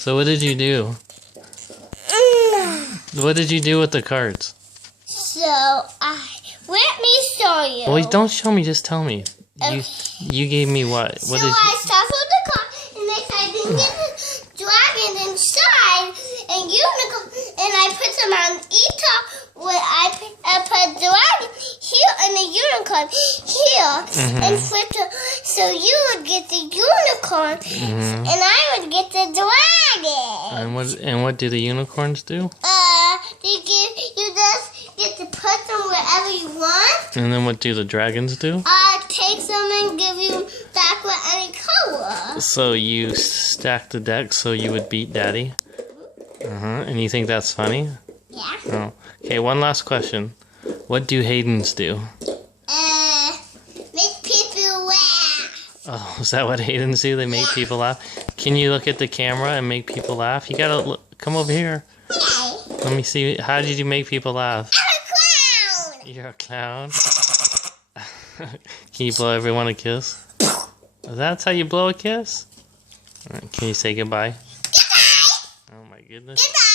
So what did you do? What did you do with the cards? Let me show you. Well, don't show me. Just tell me. Okay. You gave me what? So I shuffled the card, and next I didn't get the dragon inside, and unicorn, and I put them on each top. Where I put dragon here and the unicorn here, and flip the. So you would get the unicorn, and I would get the dragon. And what do the unicorns do? You just get to put them wherever you want. And then what do the dragons do? Take them and give you back with any color. So you stack the deck so you would beat Daddy? And you think that's funny? Yeah. Oh. Okay, one last question. What do Haydens do? Make people laugh. Oh, is that what Haydens do? They make people laugh? Can you look at the camera and make people laugh? You gotta come over here. Okay. Let me see. How did you make people laugh? I'm a clown. You're a clown? Can you blow everyone a kiss? That's how you blow a kiss? Alright, can you say goodbye? Goodbye. Oh my goodness. Goodbye.